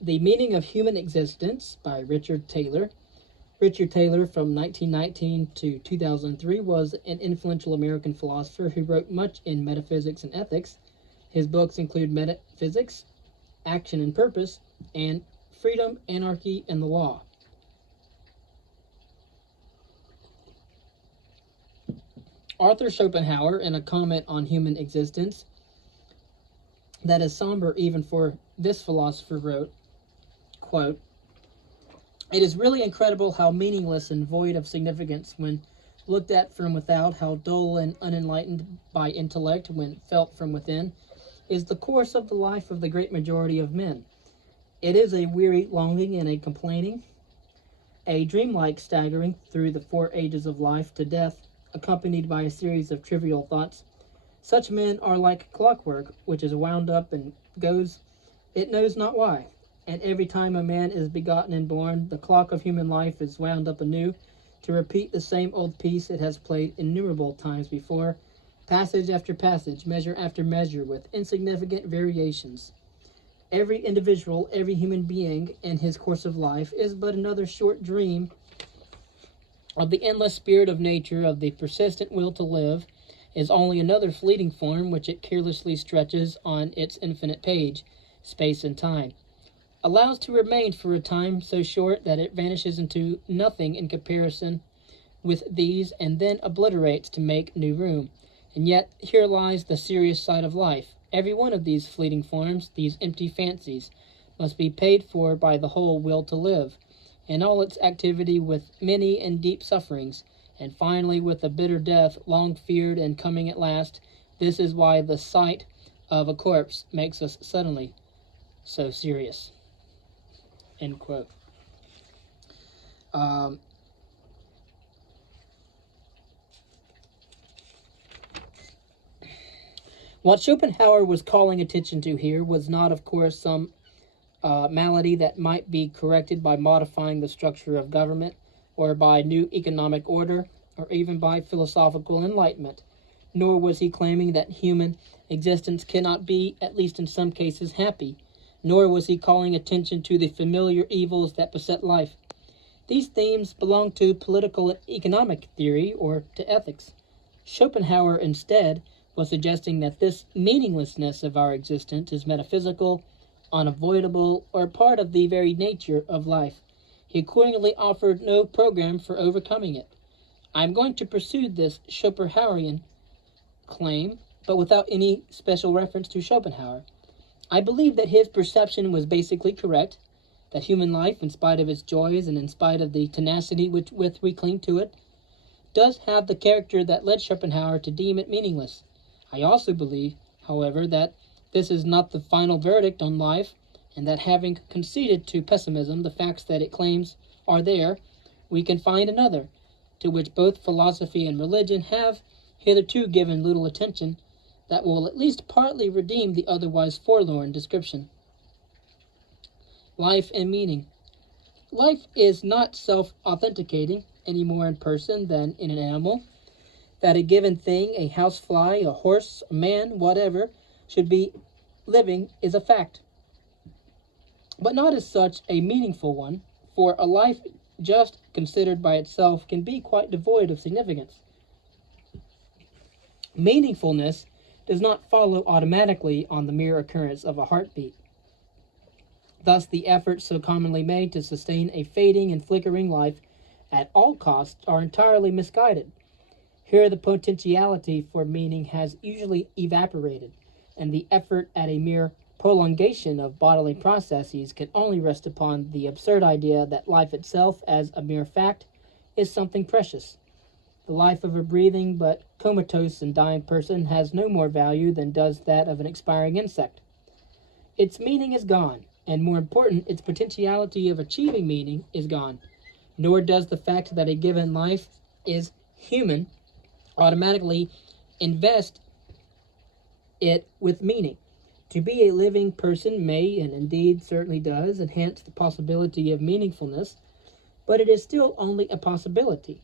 The Meaning of Human Existence by Richard Taylor. Richard Taylor, from 1919 to 2003, was an influential American philosopher who wrote much in metaphysics and ethics. His books include Metaphysics, Action and Purpose, and Freedom, Anarchy, and the Law. Arthur Schopenhauer, in a comment on human existence that is somber even for this philosopher, wrote, quote, "It is really incredible how meaningless and void of significance when looked at from without, how dull and unenlightened by intellect when felt from within, is the course of the life of the great majority of men. It is a weary longing and a complaining, a dreamlike staggering through the 4 ages of life to death, accompanied by a series of trivial thoughts. Such men are like clockwork, which is wound up and goes it knows not why. And every time a man is begotten and born, the clock of human life is wound up anew, to repeat the same old piece it has played innumerable times before, passage after passage, measure after measure, with insignificant variations. Every individual, every human being in his course of life is but another short dream of the endless spirit of nature, of the persistent will to live, is only another fleeting form which it carelessly stretches on its infinite page, space and time, allows to remain for a time so short that it vanishes into nothing in comparison with these, and then obliterates to make new room. And yet here lies the serious side of life. Every one of these fleeting forms, these empty fancies, must be paid for by the whole will to live, and all its activity, with many and deep sufferings, and finally with a bitter death, long feared and coming at last. This is why the sight of a corpse makes us suddenly so serious." End quote. What Schopenhauer was calling attention to here was not, of course, some malady that might be corrected by modifying the structure of government, or by new economic order, or even by philosophical enlightenment. Nor was he claiming that human existence cannot be, at least in some cases, happy. Nor was he calling attention to the familiar evils that beset life. These themes belong to political and economic theory, or to ethics. Schopenhauer, instead, was suggesting that this meaninglessness of our existence is metaphysical, unavoidable, or part of the very nature of life. He accordingly offered no program for overcoming it. I am going to pursue this Schopenhauerian claim, but without any special reference to Schopenhauer. I believe that his perception was basically correct, that human life, in spite of its joys and in spite of the tenacity with which we cling to it, does have the character that led Schopenhauer to deem it meaningless. I also believe, however, that this is not the final verdict on life, and that having conceded to pessimism the facts that it claims are there, we can find another, to which both philosophy and religion have hitherto given little attention, that will at least partly redeem the otherwise forlorn description. Life and meaning. Life is not self-authenticating any more in person than in an animal. That a given thing, a housefly, a horse, a man, whatever, should be living is a fact, but not as such a meaningful one, for a life just considered by itself can be quite devoid of significance. Meaningfulness does not follow automatically on the mere occurrence of a heartbeat. Thus, the efforts so commonly made to sustain a fading and flickering life at all costs are entirely misguided. Here the potentiality for meaning has usually evaporated, and the effort at a mere prolongation of bodily processes can only rest upon the absurd idea that life itself, as a mere fact, is something precious. The life of a breathing but comatose and dying person has no more value than does that of an expiring insect. Its meaning is gone, and more important, its potentiality of achieving meaning is gone. Nor does the fact that a given life is human automatically invest it with meaning. To be a living person may, and indeed certainly does, enhance the possibility of meaningfulness, but it is still only a possibility.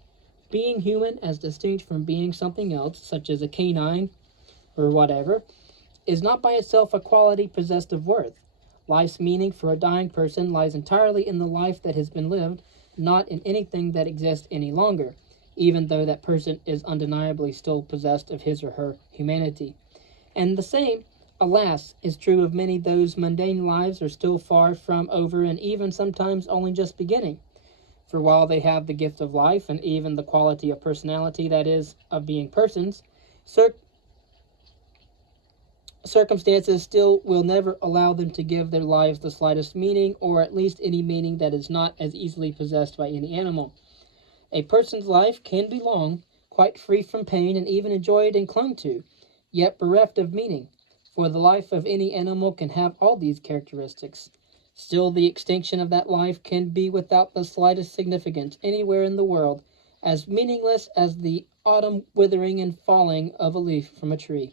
Being human, as distinct from being something else, such as a canine or whatever, is not by itself a quality possessed of worth. Life's meaning for a dying person lies entirely in the life that has been lived, not in anything that exists any longer, even though that person is undeniably still possessed of his or her humanity. And the same, alas, is true of many those mundane lives are still far from over and even sometimes only just beginning. For while they have the gift of life and even the quality of personality, that is, of being persons, circumstances still will never allow them to give their lives the slightest meaning, or at least any meaning that is not as easily possessed by any animal. A person's life can be long, quite free from pain, and even enjoyed and clung to, yet bereft of meaning, for the life of any animal can have all these characteristics. Still, the extinction of that life can be without the slightest significance anywhere in the world, as meaningless as the autumn withering and falling of a leaf from a tree.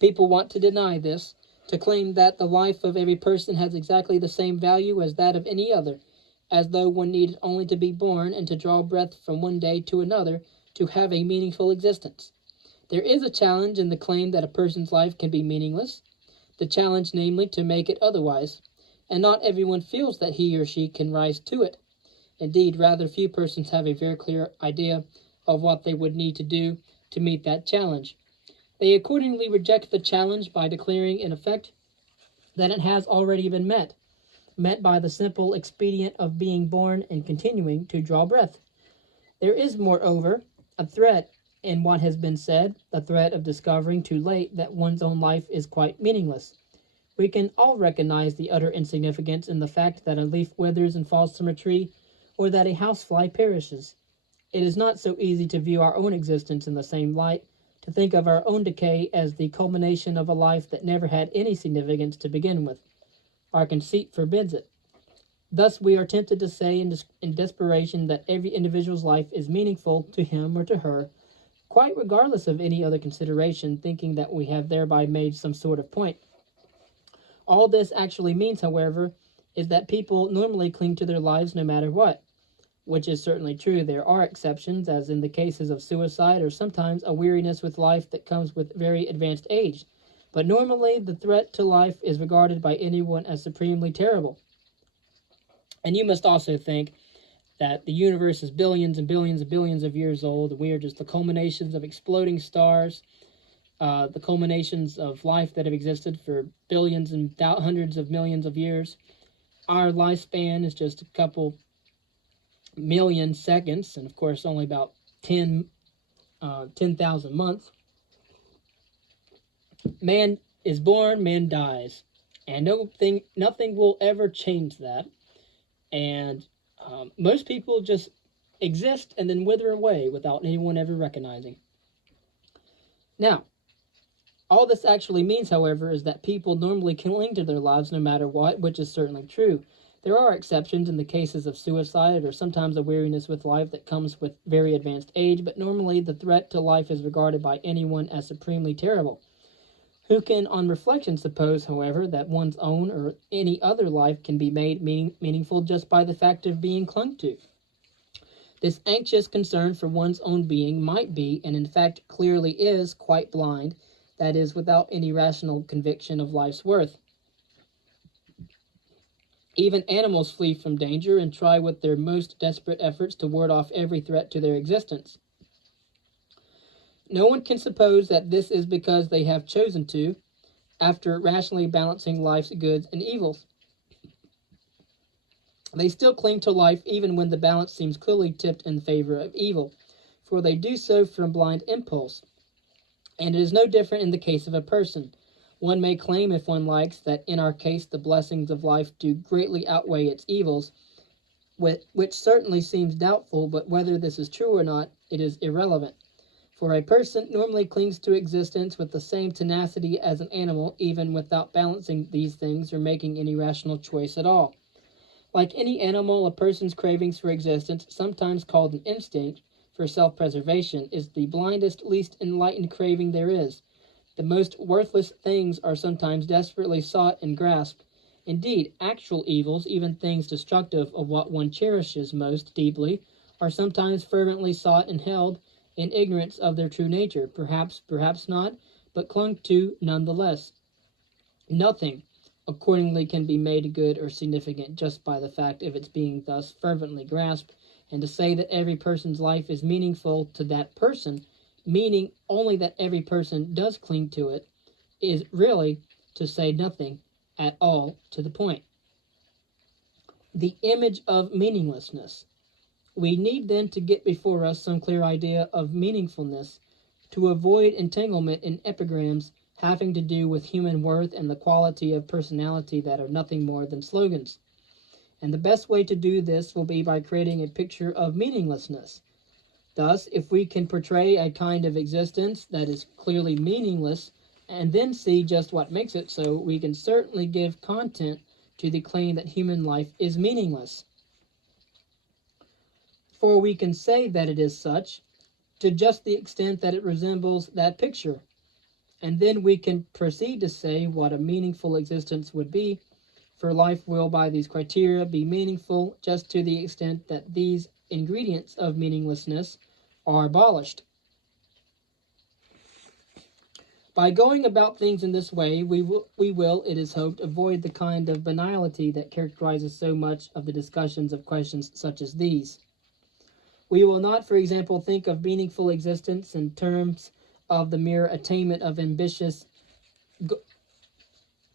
People want to deny this, to claim that the life of every person has exactly the same value as that of any other, as though one needed only to be born and to draw breath from one day to another to have a meaningful existence. There is a challenge in the claim that a person's life can be meaningless, the challenge, namely, to make it otherwise, and not everyone feels that he or she can rise to it. Indeed, rather few persons have a very clear idea of what they would need to do to meet that challenge. They accordingly reject the challenge by declaring, in effect, that it has already been met by the simple expedient of being born and continuing to draw breath. There is, moreover, a threat in what has been said, the threat of discovering too late that one's own life is quite meaningless. We can all recognize the utter insignificance in the fact that a leaf withers and falls from a tree, or that a housefly perishes. It is not so easy to view our own existence in the same light, to think of our own decay as the culmination of a life that never had any significance to begin with. Our conceit forbids it. Thus we are tempted to say in desperation that every individual's life is meaningful to him or to her, quite regardless of any other consideration, thinking that we have thereby made some sort of point. All this actually means, however, is that people normally cling to their lives no matter what, which is certainly true. There are exceptions, as in the cases of suicide or sometimes a weariness with life that comes with very advanced age. But normally the threat to life is regarded by anyone as supremely terrible. And you must also think that the universe is billions and billions and billions of years old, and we are just the culminations of exploding stars, the culminations of life that have existed for billions and hundreds of millions of years. Our lifespan is just a couple million seconds, and of course only about 10,000 months. Man is born, man dies, and nothing will ever change that. And most people just exist and then wither away without anyone ever recognizing. Now, all this actually means, however, is that people normally cling to their lives no matter what, which is certainly true. There are exceptions in the cases of suicide or sometimes a weariness with life that comes with very advanced age, but normally the threat to life is regarded by anyone as supremely terrible. Who can, on reflection, suppose, however, that one's own or any other life can be made meaningful just by the fact of being clung to? This anxious concern for one's own being might be, and in fact clearly is, quite blind, that is, without any rational conviction of life's worth. Even animals flee from danger and try with their most desperate efforts to ward off every threat to their existence. No one can suppose that this is because they have chosen to, after rationally balancing life's goods and evils. They still cling to life even when the balance seems clearly tipped in favor of evil, for they do so from blind impulse. And it is no different in the case of a person. One may claim, if one likes, that in our case the blessings of life do greatly outweigh its evils, which certainly seems doubtful, but whether this is true or not, it is irrelevant. For a person normally clings to existence with the same tenacity as an animal, even without balancing these things or making any rational choice at all. Like any animal, a person's cravings for existence, sometimes called an instinct for self-preservation, is the blindest, least enlightened craving there is. The most worthless things are sometimes desperately sought and grasped. Indeed, actual evils, even things destructive of what one cherishes most deeply, are sometimes fervently sought and held in ignorance of their true nature, perhaps not, but clung to nonetheless. Nothing, accordingly can be made good or significant just by the fact of its being thus fervently grasped, and to say that every person's life is meaningful to that person, meaning only that every person does cling to it, is really to say nothing at all to the point. The image of meaninglessness. We need then to get before us some clear idea of meaningfulness to avoid entanglement in epigrams having to do with human worth and the quality of personality that are nothing more than slogans. And the best way to do this will be by creating a picture of meaninglessness. Thus, if we can portray a kind of existence that is clearly meaningless and then see just what makes it so, we can certainly give content to the claim that human life is meaningless. For we can say that it is such to just the extent that it resembles that picture. And then we can proceed to say what a meaningful existence would be, for life will, by these criteria, be meaningful just to the extent that these ingredients of meaninglessness are abolished. By going about things in this way, we will, it is hoped, avoid the kind of banality that characterizes so much of the discussions of questions such as these. We will not, for example, think of meaningful existence in terms of the mere attainment of ambitious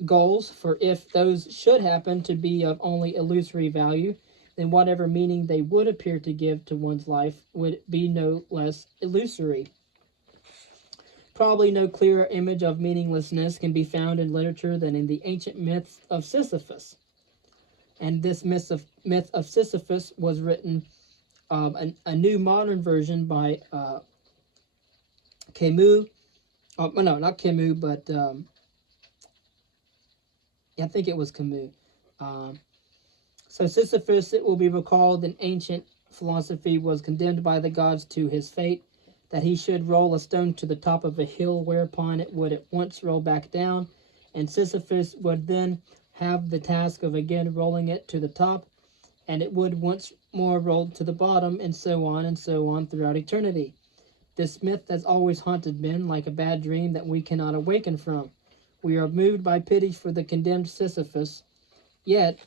goals, for if those should happen to be of only illusory value, then whatever meaning they would appear to give to one's life would be no less illusory. Probably no clearer image of meaninglessness can be found in literature than in the ancient myth of Sisyphus. And this myth of Sisyphus was written a new modern version by Camus. No, not Camus, but I think it was Camus. So Sisyphus, it will be recalled, in ancient philosophy, was condemned by the gods to his fate, that he should roll a stone to the top of a hill, whereupon it would at once roll back down, and Sisyphus would then have the task of again rolling it to the top, and it would once more roll to the bottom, and so on throughout eternity. This myth has always haunted men like a bad dream that we cannot awaken from. We are moved by pity for the condemned Sisyphus, yet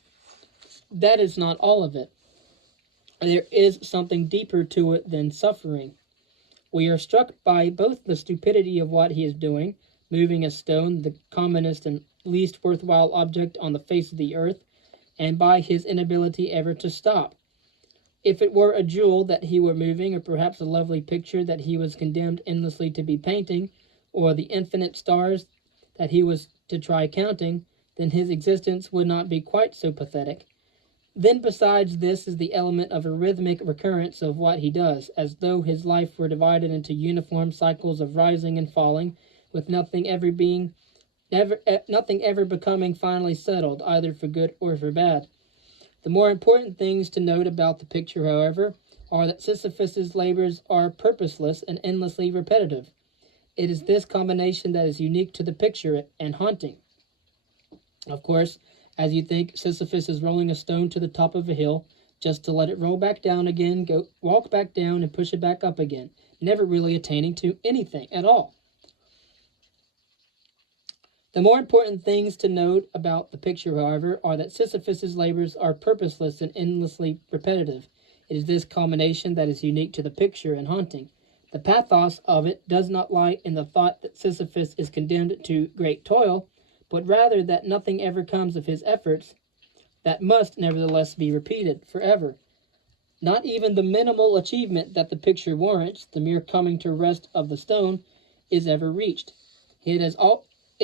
that is not all of it. There is something deeper to it than suffering. We are struck by both the stupidity of what he is doing, moving a stone, the commonest and least worthwhile object on the face of the earth, and by his inability ever to stop. If it were a jewel that he were moving, or perhaps a lovely picture that he was condemned endlessly to be painting, or the infinite stars that he was to try counting, then his existence would not be quite so pathetic. Then besides this is the element of a rhythmic recurrence of what he does, as though his life were divided into uniform cycles of rising and falling, with nothing ever becoming finally settled, either for good or for bad. The more important things to note about the picture, however, are that Sisyphus's labors are purposeless and endlessly repetitive. It is this combination that is unique to the picture and haunting. Of course, as you think, Sisyphus is rolling a stone to the top of a hill, just to let it roll back down again, walk back down and push it back up again, never really attaining to anything at all. The more important things to note about the picture, however, are that Sisyphus's labors are purposeless and endlessly repetitive. It is this combination that is unique to the picture and haunting. The pathos of it does not lie in the thought that Sisyphus is condemned to great toil, but rather that nothing ever comes of his efforts that must nevertheless be repeated forever. Not even the minimal achievement that the picture warrants, the mere coming to rest of the stone, is ever reached. It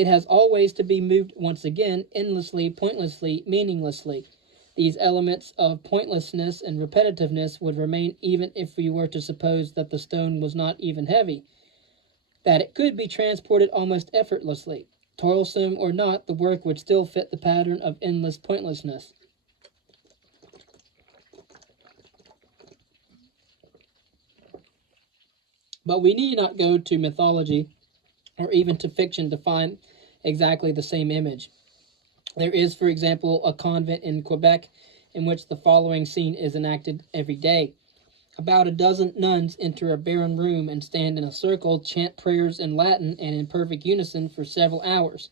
has always to be moved once again, endlessly, pointlessly, meaninglessly. These elements of pointlessness and repetitiveness would remain even if we were to suppose that the stone was not even heavy, that it could be transported almost effortlessly. Toilsome or not, the work would still fit the pattern of endless pointlessness. But we need not go to mythology or even to fiction to find exactly the same image. There is, for example, a convent in Quebec in which the following scene is enacted every day. About a dozen nuns enter a barren room and stand in a circle, chant prayers in Latin and in perfect unison for several hours.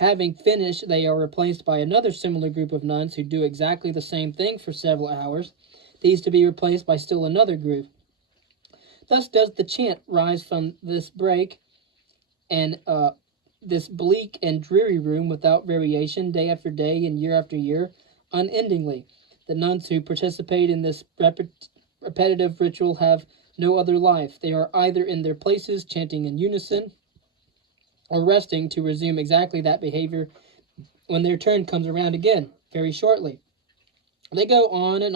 Having finished, they are replaced by another similar group of nuns who do exactly the same thing for several hours, these to be replaced by still another group. Thus does the chant rise from this break and this bleak and dreary room without variation, day after day and year after year, unendingly. The nuns who participate in this repetitive ritual have no other life. They are either in their places chanting in unison or resting to resume exactly that behavior when their turn comes around again, very shortly. They go on and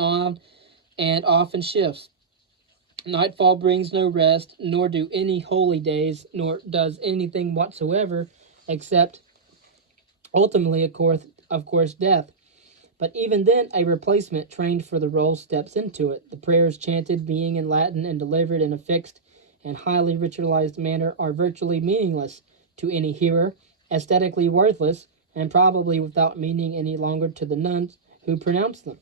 off in shifts. Nightfall brings no rest, nor do any holy days, nor does anything whatsoever, except ultimately, of course, death. But even then, a replacement trained for the role steps into it. The prayers chanted, being in Latin and delivered in a fixed and highly ritualized manner, are virtually meaningless to any hearer, aesthetically worthless, and probably without meaning any longer to the nuns who pronounce them.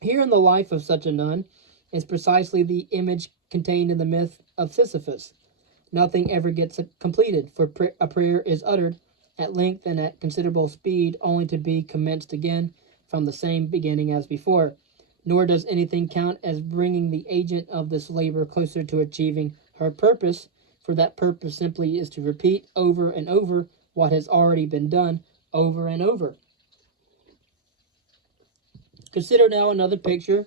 Here in the life of such a nun is precisely the image contained in the myth of Sisyphus. Nothing ever gets completed, for a prayer is uttered at length and at considerable speed, only to be commenced again from the same beginning as before. Nor does anything count as bringing the agent of this labor closer to achieving her purpose, for that purpose simply is to repeat over and over what has already been done over and over. Consider now another picture,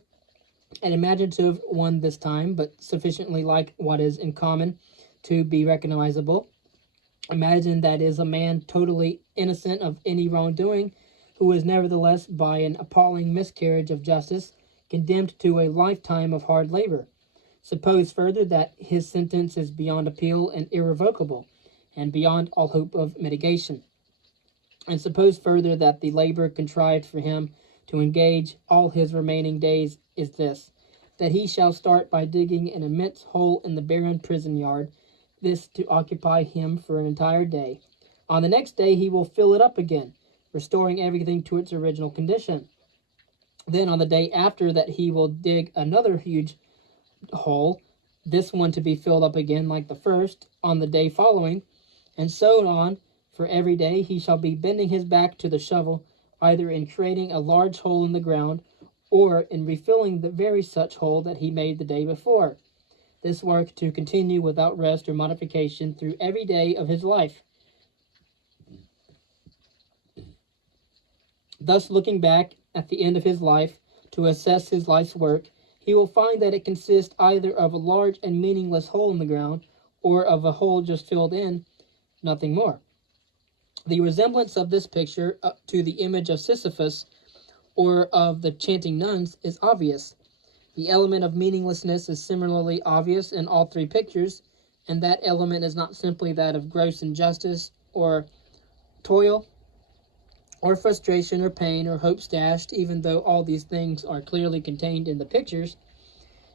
an imaginative one this time, but sufficiently like what is in common to be recognizable. Imagine that is a man totally innocent of any wrongdoing, who is nevertheless, by an appalling miscarriage of justice, condemned to a lifetime of hard labor. Suppose further that his sentence is beyond appeal and irrevocable, and beyond all hope of mitigation. And suppose further that the labor contrived for him to engage all his remaining days is this, that he shall start by digging an immense hole in the barren prison yard, this to occupy him for an entire day. On the next day he will fill it up again, restoring everything to its original condition. Then on the day after that he will dig another huge hole, this one to be filled up again like the first, on the day following, and so on, for every day he shall be bending his back to the shovel, either in creating a large hole in the ground, or in refilling the very such hole that he made the day before. This work to continue without rest or modification through every day of his life. Thus, looking back at the end of his life to assess his life's work, he will find that it consists either of a large and meaningless hole in the ground, or of a hole just filled in, nothing more. The resemblance of this picture to the image of Sisyphus or of the chanting nuns is obvious. The element of meaninglessness is similarly obvious in all three pictures, and that element is not simply that of gross injustice or toil or frustration or pain or hope dashed, even though all these things are clearly contained in the pictures.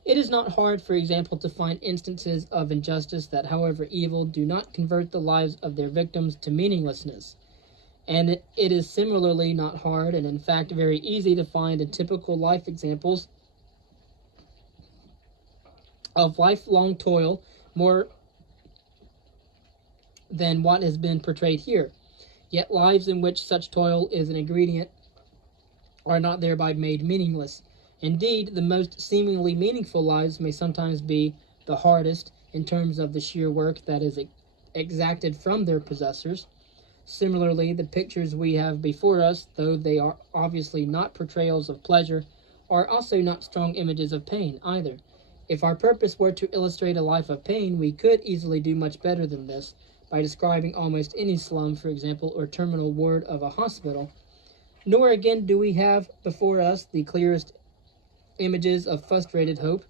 It is not hard, for example, to find instances of injustice that, however evil, do not convert the lives of their victims to meaninglessness. And it is similarly not hard, and in fact very easy, to find in typical life examples of lifelong toil more than what has been portrayed here. Yet lives in which such toil is an ingredient are not thereby made meaningless. Indeed, the most seemingly meaningful lives may sometimes be the hardest in terms of the sheer work that is exacted from their possessors. Similarly, the pictures we have before us, though they are obviously not portrayals of pleasure, are also not strong images of pain either. If our purpose were to illustrate a life of pain, we could easily do much better than this, by describing almost any slum, for example, or terminal ward of a hospital. Nor again do we have before us the clearest images of frustrated hope.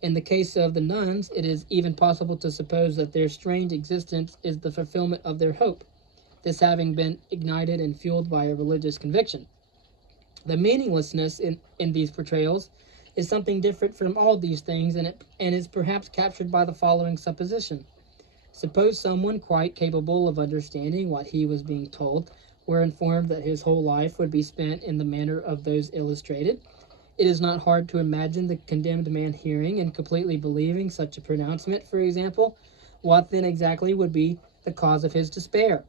In the case of the nuns, it is even possible to suppose that their strange existence is the fulfillment of their hope, this having been ignited and fueled by a religious conviction. The meaninglessness in these portrayals is something different from all these things, and is perhaps captured by the following supposition. Suppose someone quite capable of understanding what he was being told were informed that his whole life would be spent in the manner of those illustrated. It is not hard to imagine the condemned man hearing and completely believing such a pronouncement, for example. What then exactly would be the cause of his despair?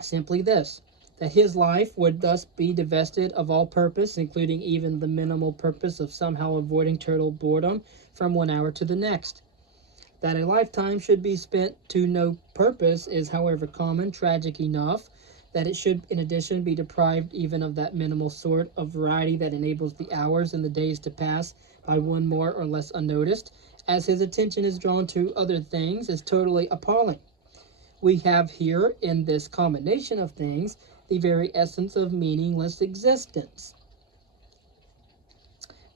Simply this, that his life would thus be divested of all purpose, including even the minimal purpose of somehow avoiding total boredom from one hour to the next. That a lifetime should be spent to no purpose is, however common, tragic enough that it should in addition be deprived even of that minimal sort of variety that enables the hours and the days to pass by one more or less unnoticed, as his attention is drawn to other things, is totally appalling. We have here, in this combination of things, the very essence of meaningless existence.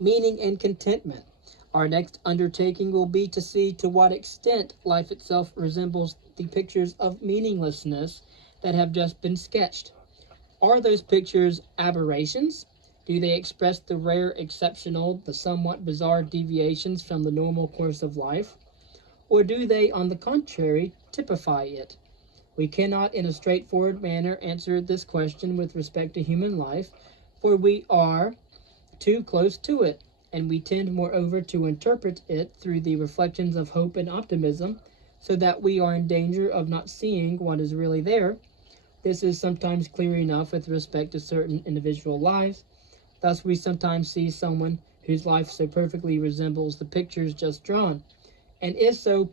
Meaning and contentment. Our next undertaking will be to see to what extent life itself resembles the pictures of meaninglessness that have just been sketched. Are those pictures aberrations? Do they express the rare, exceptional, the somewhat bizarre deviations from the normal course of life? Or do they, on the contrary, typify it? We cannot in a straightforward manner answer this question with respect to human life, for we are too close to it, and we tend moreover to interpret it through the reflections of hope and optimism, so that we are in danger of not seeing what is really there. This is sometimes clear enough with respect to certain individual lives. Thus we sometimes see someone whose life so perfectly resembles the pictures just drawn, and is so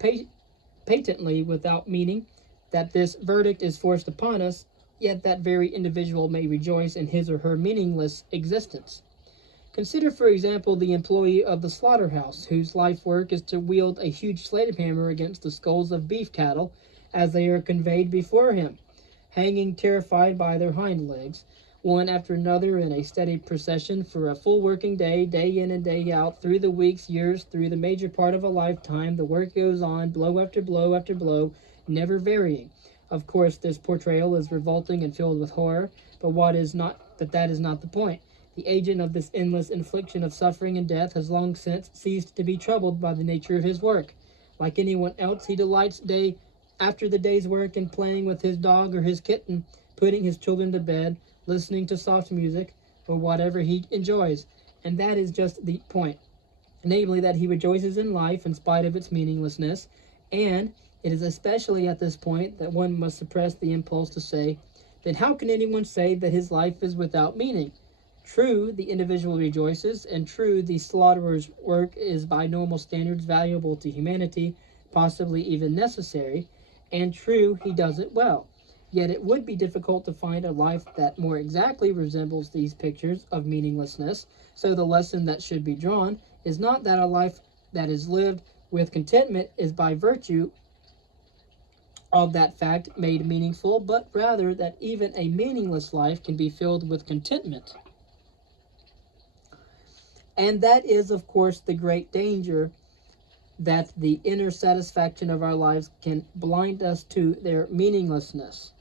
patently without meaning that this verdict is forced upon us, yet that very individual may rejoice in his or her meaningless existence. Consider, for example, the employee of the slaughterhouse, whose life work is to wield a huge sledgehammer against the skulls of beef cattle as they are conveyed before him, hanging terrified by their hind legs, one after another in a steady procession for a full working day, day in and day out, through the weeks, years, through the major part of a lifetime. The work goes on, blow after blow after blow, never varying. Of course, this portrayal is revolting and filled with horror, but that is not the point. The agent of this endless infliction of suffering and death has long since ceased to be troubled by the nature of his work. Like anyone else, he delights day after the day's work in playing with his dog or his kitten, putting his children to bed, listening to soft music, or whatever he enjoys. And that is just the point, namely that he rejoices in life in spite of its meaninglessness, and it is especially at this point that one must suppress the impulse to say, then how can anyone say that his life is without meaning? True, the individual rejoices, and true, the slaughterer's work is by normal standards valuable to humanity, possibly even necessary, and true, he does it well. Yet it would be difficult to find a life that more exactly resembles these pictures of meaninglessness, so the lesson that should be drawn is not that a life that is lived with contentment is by virtue of that fact made meaningful, but rather that even a meaningless life can be filled with contentment. And that is, of course, the great danger, that the inner satisfaction of our lives can blind us to their meaninglessness.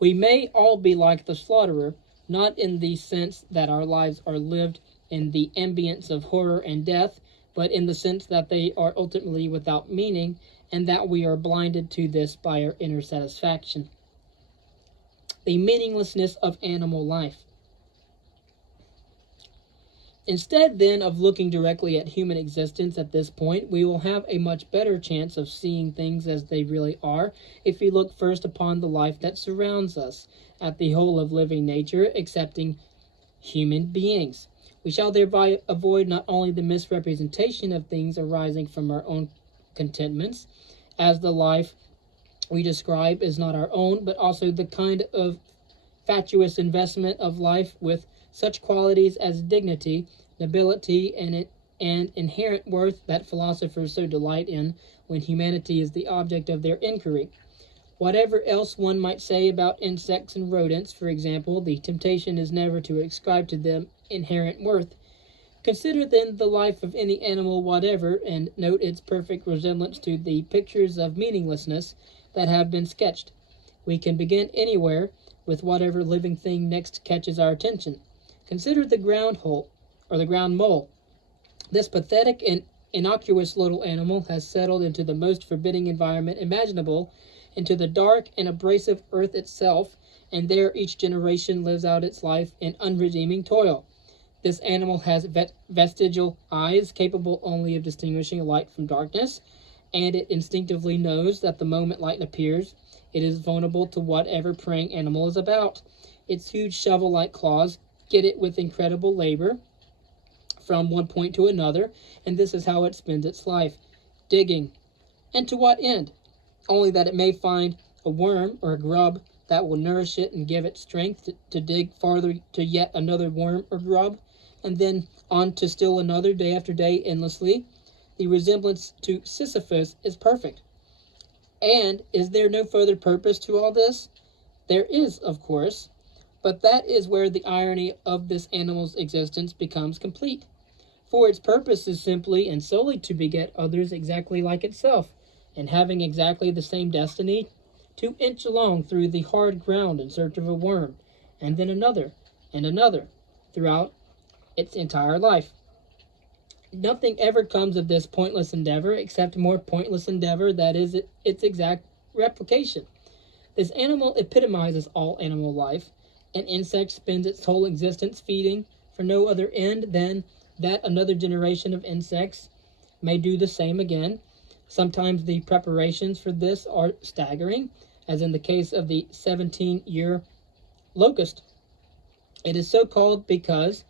We may all be like the slaughterer, not in the sense that our lives are lived in the ambience of horror and death, but in the sense that they are ultimately without meaning, and that we are blinded to this by our inner satisfaction. The meaninglessness of animal life. Instead, then, of looking directly at human existence at this point, we will have a much better chance of seeing things as they really are if we look first upon the life that surrounds us, at the whole of living nature, excepting human beings. We shall thereby avoid not only the misrepresentation of things arising from our own contentments, as the life we describe is not our own, but also the kind of fatuous investment of life with such qualities as dignity, nobility, and inherent worth that philosophers so delight in when humanity is the object of their inquiry. Whatever else one might say about insects and rodents, for example, the temptation is never to ascribe to them inherent worth. Consider then the life of any animal whatever, and note its perfect resemblance to the pictures of meaninglessness that have been sketched. We can begin anywhere with whatever living thing next catches our attention. Consider the ground mole. This pathetic and innocuous little animal has settled into the most forbidding environment imaginable, into the dark and abrasive earth itself, and there each generation lives out its life in unredeeming toil. This animal has vestigial eyes, capable only of distinguishing light from darkness, and it instinctively knows that the moment light appears, it is vulnerable to whatever preying animal is about. Its huge shovel-like claws get it with incredible labor from one point to another, and this is how it spends its life, digging. And to what end? Only that it may find a worm or a grub that will nourish it and give it strength to dig farther to yet another worm or grub, and then on to still another, day after day, endlessly. The resemblance to Sisyphus is perfect. And is there no further purpose to all this? There is, of course, but that is where the irony of this animal's existence becomes complete. For its purpose is simply and solely to beget others exactly like itself, and having exactly the same destiny, to inch along through the hard ground in search of a worm, and then another, and another, throughout its entire life. Nothing ever comes of this pointless endeavor except more pointless endeavor that is its exact replication. This animal epitomizes all animal life. An insect spends its whole existence feeding for no other end than that another generation of insects may do the same again. Sometimes the preparations for this are staggering, as in the case of the 17-year locust. It is so called because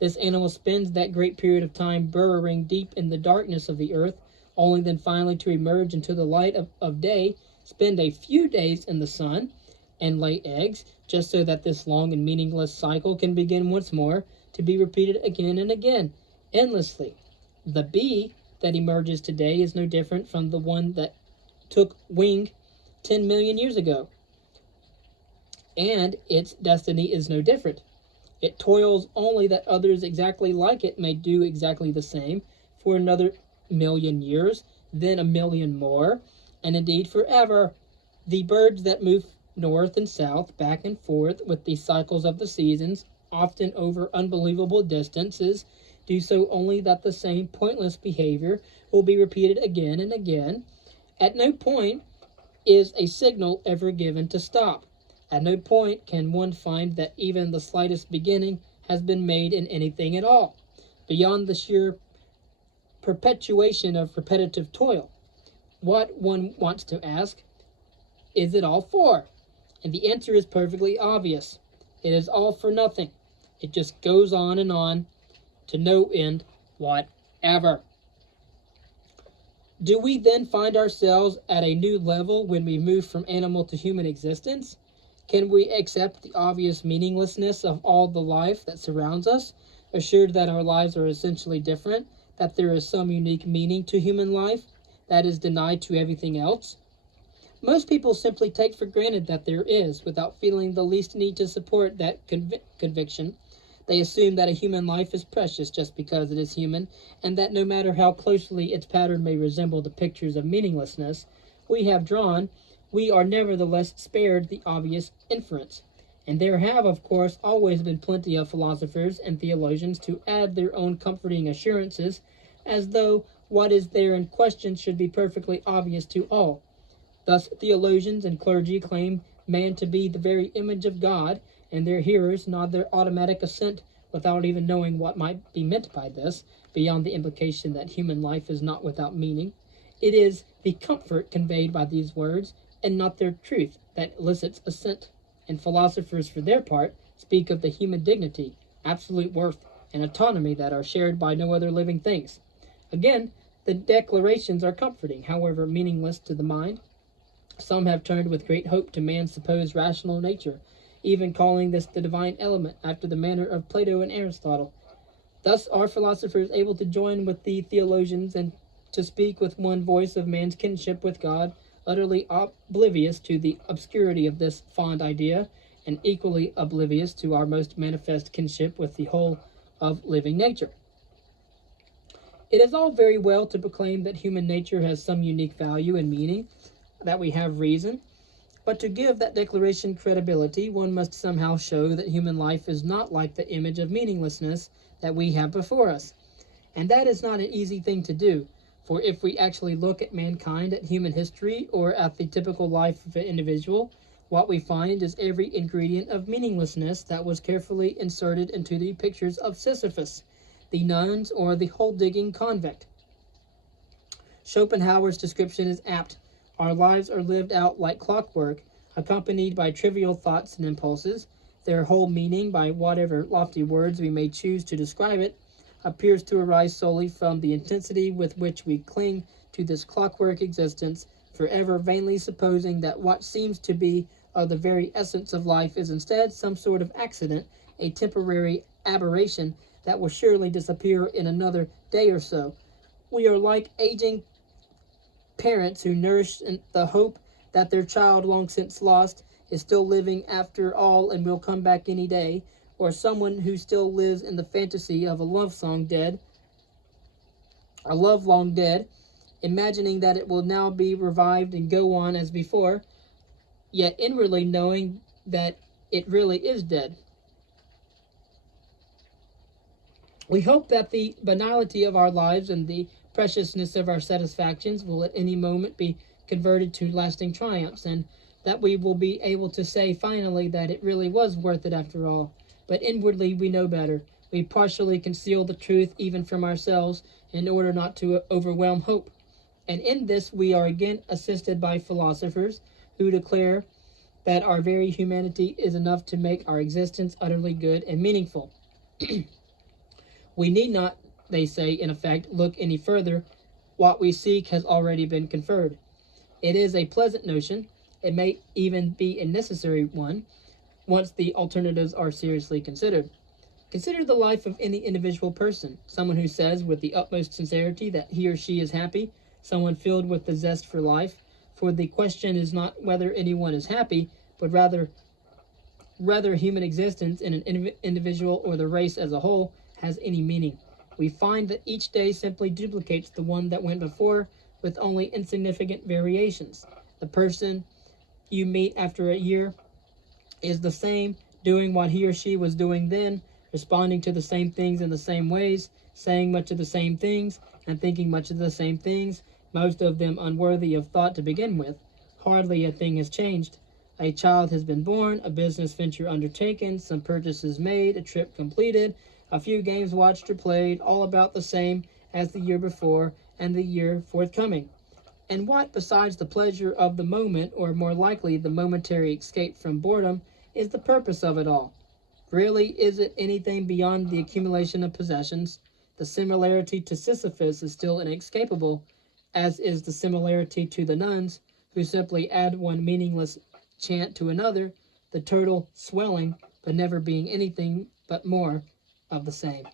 this animal spends that great period of time burrowing deep in the darkness of the earth, only then finally to emerge into the light of day, spend a few days in the sun, and lay eggs, just so that this long and meaningless cycle can begin once more, to be repeated again and again, endlessly. The bee that emerges today is no different from the one that took wing 10 million years ago. And its destiny is no different. It toils only that others exactly like it may do exactly the same for another million years, then a million more, and indeed forever. The birds that move north and south, back and forth with the cycles of the seasons, often over unbelievable distances, do so only that the same pointless behavior will be repeated again and again. At no point is a signal ever given to stop. At no point can one find that even the slightest beginning has been made in anything at all, beyond the sheer perpetuation of repetitive toil. What one wants to ask, is it all for? And the answer is perfectly obvious. It is all for nothing. It just goes on and on to no end whatever. Do we then find ourselves at a new level when we move from animal to human existence? Can we accept the obvious meaninglessness of all the life that surrounds us, assured that our lives are essentially different, that there is some unique meaning to human life that is denied to everything else? Most people simply take for granted that there is, without feeling the least need to support that conviction. They assume that a human life is precious just because it is human, and that no matter how closely its pattern may resemble the pictures of meaninglessness we have drawn, we are nevertheless spared the obvious inference. And there have, of course, always been plenty of philosophers and theologians to add their own comforting assurances, as though what is there in question should be perfectly obvious to all. Thus, theologians and clergy claim man to be the very image of God, and their hearers nod their automatic assent without even knowing what might be meant by this, beyond the implication that human life is not without meaning. It is the comfort conveyed by these words, and not their truth, that elicits assent. And philosophers, for their part, speak of the human dignity, absolute worth, and autonomy that are shared by no other living things. Again, the declarations are comforting, however meaningless to the mind. Some have turned with great hope to man's supposed rational nature, even calling this the divine element, after the manner of Plato and Aristotle. Thus are philosophers able to join with the theologians and to speak with one voice of man's kinship with God, utterly oblivious to the obscurity of this fond idea, and equally oblivious to our most manifest kinship with the whole of living nature. It is all very well to proclaim that human nature has some unique value and meaning, that we have reason, but to give that declaration credibility, one must somehow show that human life is not like the image of meaninglessness that we have before us. And that is not an easy thing to do, for if we actually look at mankind, at human history, or at the typical life of an individual, what we find is every ingredient of meaninglessness that was carefully inserted into the pictures of Sisyphus, the nuns, or the hole-digging convict. Schopenhauer's description is apt. Our lives are lived out like clockwork, accompanied by trivial thoughts and impulses. Their whole meaning, by whatever lofty words we may choose to describe it, appears to arise solely from the intensity with which we cling to this clockwork existence, forever vainly supposing that what seems to be of the very essence of life is instead some sort of accident, a temporary aberration that will surely disappear in another day or so. We are like aging parents who nourish the hope that their child, long since lost, is still living after all and will come back any day, or someone who still lives in the fantasy of a love long dead, imagining that it will now be revived and go on as before, yet inwardly knowing that it really is dead. We hope that the banality of our lives and the preciousness of our satisfactions will at any moment be converted to lasting triumphs, and that we will be able to say finally that it really was worth it after all. But inwardly we know better. We partially conceal the truth even from ourselves in order not to overwhelm hope. And in this we are again assisted by philosophers who declare that our very humanity is enough to make our existence utterly good and meaningful. We need not, they say, in effect, look any further. What we seek has already been conferred. It is a pleasant notion. It may even be a necessary one, once the alternatives are seriously considered. Consider the life of any individual person, someone who says with the utmost sincerity that he or she is happy, someone filled with the zest for life, for the question is not whether anyone is happy, but rather human existence in an individual or the race as a whole has any meaning. We find that each day simply duplicates the one that went before, with only insignificant variations. The person you meet after a year is the same, doing what he or she was doing then, responding to the same things in the same ways, saying much of the same things, and thinking much of the same things, most of them unworthy of thought to begin with. Hardly a thing has changed. A child has been born, a business venture undertaken, some purchases made, a trip completed, a few games watched or played, all about the same as the year before and the year forthcoming. And what, besides the pleasure of the moment, or more likely the momentary escape from boredom, is the purpose of it all? Really, is it anything beyond the accumulation of possessions? The similarity to Sisyphus is still inescapable, as is the similarity to the nuns, who simply add one meaningless chant to another, the total swelling, but never being anything but more of the same.